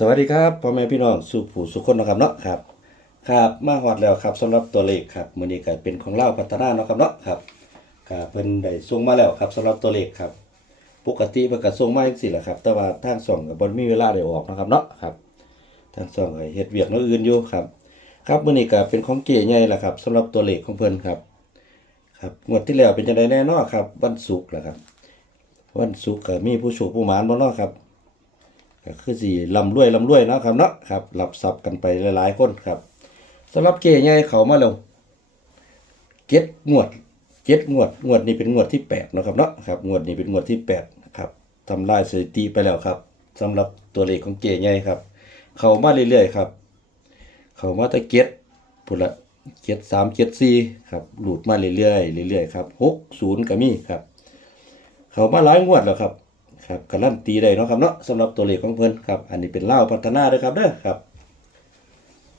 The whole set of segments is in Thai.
สวัสดีครับพ่อแม่พี่น้องสุผู้สุคนนะครับเนาะครับครับมาฮอดแล้วครับสำหรับตัวเลขครับมื้อนี้ก็เป็นของเล่าวพัฒนาเนาะครับเนาะครับก็เพิ่นได้ส่งมาแล้วครับสำหรับตัวเลขครับ ปกติเพิ่นก็ส่งมาจังซี่แหละครับ แต่ว่าทางส่องก็บ่มีเวลาได้ออกนะครับเนาะครับทางส่องก็เฮ็ดเวียกเนาะอื่นอยู่ครับ ครับมื้อนี้ก็เป็นของเก๋ใหญ่ล่ะครับสำหรับตัวเลขของเพิ่นครับครับงวดที่แล้วเป็นจังไดแน่นาะครับ วันศุกร์ล่ะครับ วันศุกร์ก็มีผู้โชคผู้หมานบ่เนาะครับ ก็คือสิลำรวยลำรวยเนาะครับเนาะครับหลับซับกันไปหลายๆคนครับสำหรับเก๋ใหญ่เขามาแล้วเจ็ดงวดเจ็ดงวดงวดนี้เป็นงวดที่แปดเนาะครับเนาะครับงวดนี้เป็นงวดที่แปดครับทำลายสถิติไปแล้วครับสำหรับตัวเลขของเก๋ใหญ่ครับ เขามาเรื่อยๆครับ เขามาแตะเก็ดพุ่นละเจ็ดสามเจ็ดสี่ครับหลุดมาเรื่อยๆเรื่อยๆครับหกศูนย์ก็มีครับ เขามาหลายงวดแล้วครับ ครับการันตีได้เนาะครับเนาะสำหรับตัวเลขของเพิ่อนครับ อันนี้เป็นเล่าพัฒนาเด้อครับเด้อครับ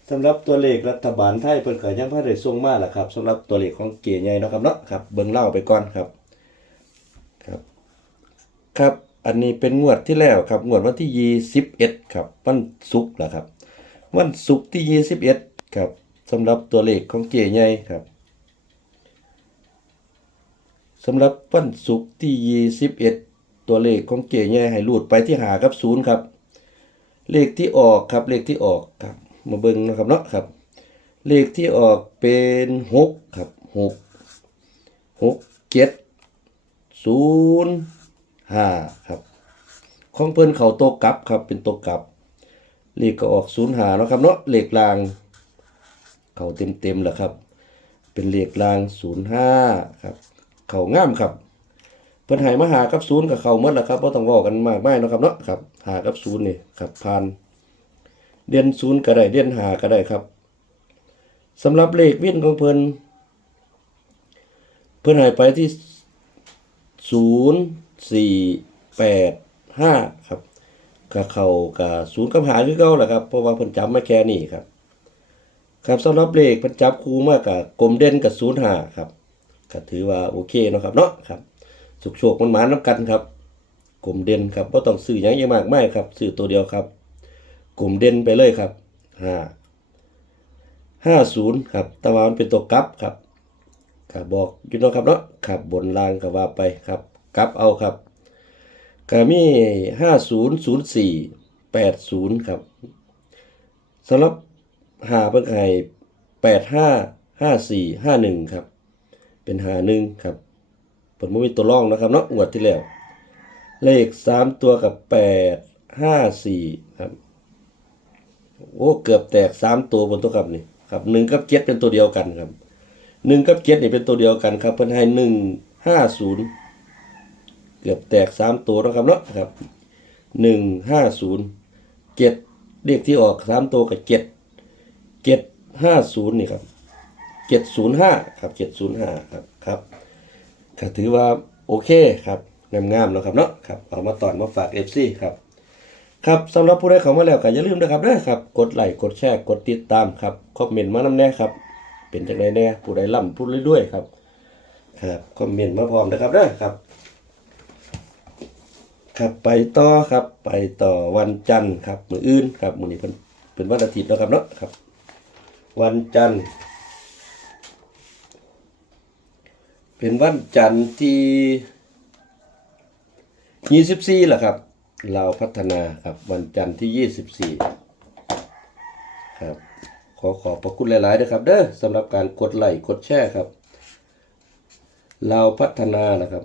สำหรับตัวเลขรัฐบาลไทยเพิ่นก็ยังบ่ได้ส่งมาล่ะครับสำหรับตัวเลขของเก๋ใหญ่เนาะครับเนาะครับเบิ่งเล่าไปก่อนครับครับ ครับ อันนี้เป็นงวดที่แล้วครับงวดวันที่21ครับวันศุกร์ล่ะครับ วันศุกร์ที่21ครับสำหรับตัวเลขของเก๋ใหญ่ครับสำหรับวันศุกร์ที่21 ตัวเลขของเก๋ใหญ่ให้รูดไปที่หากับศูนย์ครับ เลขที่ออกครับเลขที่ออกครับ มาเบิ่งนะครับเนาะครับ เลขที่ออกเป็นหกครับหกหกเจ็ดศูนย์ห้าครับของเพิ่นเขาโตกลับครับเป็นโตกลับ เลขก็ออกศูนย์หาเนาะครับเนาะเลขลาง เขาเต็มเต็มแหละครับ เป็นเลขรางศูนย์ห้าครับ เขางามครับ เพิ่นให้มาหากับศูนย์กับเขาหมดแล้วครับบ่ต้องเว้ากันมากมายเนาะครับเนาะครับหากับศูนย์นี่ครับผ่านเดือนศูนย์ก็ได้เดือนหาก็ได้ครับสำหรับเลขวิ่นของเพิ่นเพิ่นให้ไปที่ศูนย์สี่แปดห้าครับกับเขากับศูนย์กับหาคือเก่าแหละครับเพราะว่าเพิ่นจำมาแค่นี้ครับ ครับสำหรับเลขเพิ่นจับคู่มากกับกลมเด่นกับศูนย์หาครับก็ถือว่าโอเคเนาะครับเนาะครับ สุกโชคมันหมาน้ำกันครับกลุ่มเด่นครับบ่ต้องซื้อหยังอย่งมากไมายครับซื้อตัวเดียวครับ กลุ่มเด่นไปเลยครับห้าห้าศูนย์ครับตะวันเป็นตัวกับครับครับบอกอยู่เนาะครับเนาะครับบนลางก็ว่าไปครับกับเอาครับก็มีห้าศูนย์ศูนย์สี่แปดศูนย์ครับสำหรับหาเพิ่งแปดห้าห้าสี่ห้าหนึ่งครับ เป็นหาหนึ่งครับ ผลมุมีตัวร่องนะครับเนาะงวดที่แล้ว เลขสามตัวกับแปดห้าสี่ครับโอ้เกือบแตกสามตัวบนตัวครับนี่ครับหนึ่งกับเจ็ดเป็นตัวเดียวกันครับหนึ่งกับเจ็ดนี่เป็นตัวเดียวกันครับ เพิ่นให้หนึ่งห้าศูนย์เกือบแตกสามตัวแล้วครับเนาะครับหนึ่งห้าศูนย์เจ็ดเลขที่ออกสามตัวกับเจ็ดเจ็ดห้าศูนย์นี่ครับเจ็ดศูนย์ห้าครับเจ็ดศูนย์ห้าครับครับ ก็ถือว่าโอเคครับงามๆแล้วครับเนาะครับเอามาตอนมาฝากเอฟซีครับครับสำหรับผู้ใดเข้ามาแล้วก็อย่าลืมนะครับเด้อครับกดไลค์กดแชร์กดติดตามครับคอมเมนต์มานำแน่ครับเป็นจังไดแน่ผู้ใดล่ำพูดเรื่อยๆครับครับคอมเมนต์มาพร้อมนะครับเด้อครับ ครับไปต่อครับไปต่อวันจันทร์ครับมืออื่นครับมือนี้เป็นเป็นวันอาทิตย์แล้วครับเนาะครับ วันจันทร์ เป็นวันจันทร์ที่ยี่สิบสี่แหละครับ เราพัฒนาครับวันจันทร์ที่ยี่สิบสี่ครับ ขอขอบพระคุณหลายๆนะครับ เด้อสำหรับการกดไลค์กดแชร์ครับ เราพัฒนานะครับ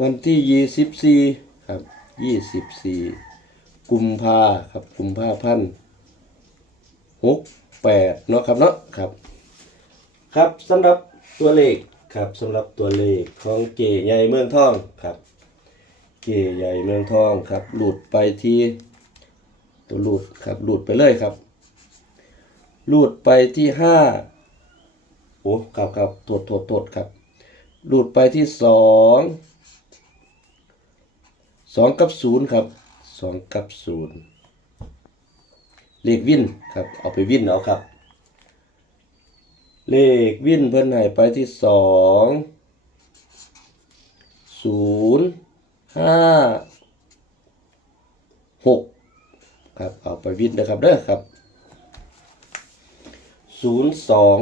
วันที่ยี่สิบสี่ครับยี่สิบสี่กุมภาครับกุมภาพันธ์หก แปดเนาะครับเนาะครับครับสำหรับตัวเลขครับสำหรับตัวเลขของเก๋ใหญ่เมืองทองครับ เก๋ใหญ่เมืองทองครับ หลุดไปที่ตัวหลุดครับหลุดไปเลยครับหลุดไปที่ห้าโอ้ครับครับตรวจตรวจตรวจครับหลุดไปที่สองสองกับศูนย์ครับสองกับศูนย์ เลขวินครับ เอาไปวินเอาครับ เลขวินเพิ่นให้ไปที่สองศูนย์ห้าหกครับเอาไปวินนะครับเด้อครับศูนย์สอง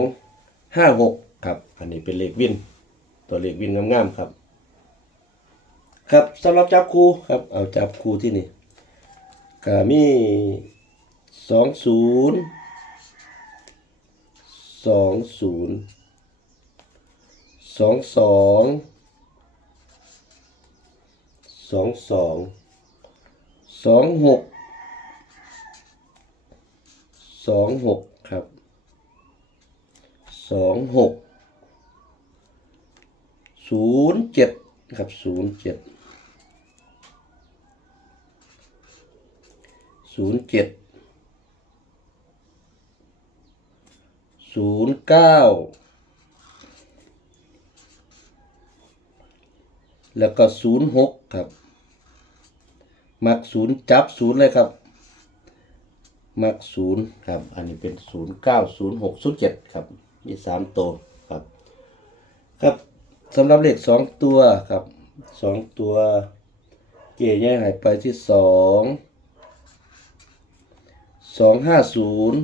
ห้าหกครับ อันนี้เป็นเลขวิน ตัวเลขวินงามๆครับ ครับสำหรับจับครูครับ เอาจับครูที่นี่กามี สองศูนย์สองศูนย์สองสองสองสองสองหกสองหกครับสองหกศูนย์เจ็ดครับศูนย์เจ็ดศูนย์เจ็ดศูนย์ เก้าแล้วก็ศูนย์หกครับ มักศูนย์จับศูนย์เลยครับ มักศูนย์ครับ อันนี้เป็นศูนย์เก้าศูนย์หกศูนย์เจ็ดครับ มีสามตัวครับ ครับสำหรับเลขสองตัวครับสองตัวเก๋ย่ายหายไปที่สองสองห้าศูนย์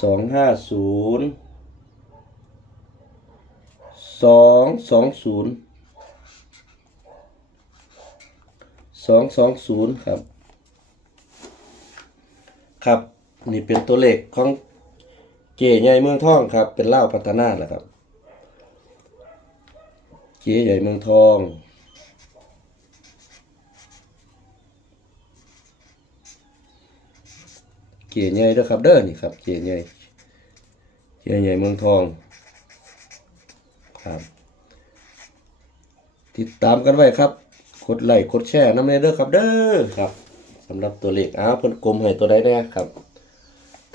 สองห้าศูนย์สองสองศูนย์สองสองศูนย์ครับ ครับนี่เป็นตัวเลขของเก๋ใหญ่เมืองทองครับ เป็นเล่าพัฒนาแหละครับ เก๋ใหญ่เมืองทอง เก๋ใหญ่ด้อครับเด้อนี่ครับเก๋ใหญ่เก๋ใหญ่เมืองทองครับ ติดตามกันไว้ครับกดไลค์กดแชร์น้ำเนเด้อครับเด้อครับสำหรับตัวเลขอ้าวเพิ่นกลมให้ตัวใดแน่ครับ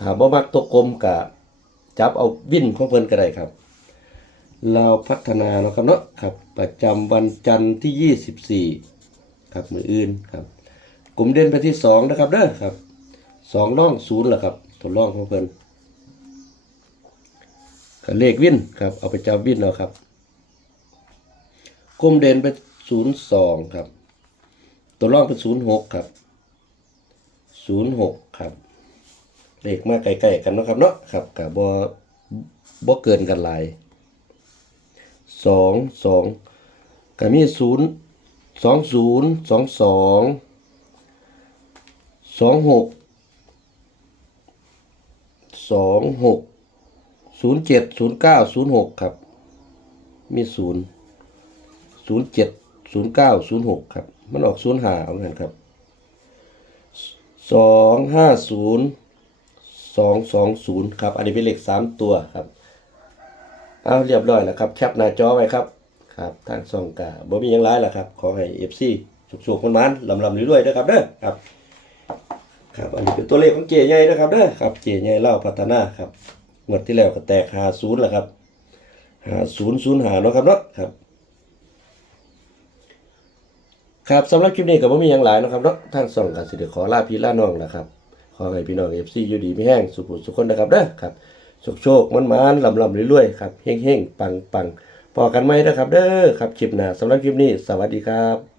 ถามว่ามักตัวกลมกะจับเอาวินของเพิ่นก็ได้ครับเราพัฒนาเนาะครับเนาะครับ ประจำวันจันทร์ที่ 24 ครับมืออื่นครับ กลุ่มเด่นไปที่สองนะครับเด้อครับ สองร่องศูนย์แหละครับตัวร่องของเพิ่นเลขวินครับ เอาไปจับวินเอาครับกลมเด่นไปศูนย์สองครับ ตัวร่องเป็นศูนย์หกครับศูนย์หกครับเลขมาใกล้ๆกันนะครับเนาะครับกับบ่บ่เกินกันหลายสองสองก็มีศูนย์สองศูนย์สองสองสองหก สองหกศูนย์เจ็ดศูนย์เก้าศูนย์หกครับ มีศูนย์ศูนย์เจ็ดศูนย์เก้าศูนย์หกครับ มันออกศูนย์หาเอาเหมือนครับสองห้าศูนย์สองสองศูนย์ครับ อันนี้เป็นเลขสามตัวครับ เอาเรียบร้อยแล้วครับ แคปหน้าจอไว้ครับ ครับทางซองกาบ่มียังร้ายแล้วครับ ขอให้เอฟซีสุกๆมันๆลำๆรวยๆนะครับเด้อครับ ครับ อันนี้เป็นตัวเลขของเจใหญ่นะครับเด้อครับเจใหญ่เล่าพัฒนาครับงวดที่แล้วก็แตกหาศูนย์แหล้วครับหาศูนย์ศูนย์หาเนาะครับเนาะครับ ครับสำหรับคลิปนี้ก็บ่มีหยังหลายนะครับเนาะทางส่องก็สิได้ขอลาพี่ลาน้องนะครับ ขอให้พี่น้อง FC อยู่ดีไม่แห้งสุขสุขคนนะครับเด้อครับโชคโชคมันมันลำลำรวยๆครับเฮงเฮงปังปังพอกันไหมนะครับ เด้อครับคลิปหน้าสำหรับคลิปนี้ สวัสดีครับ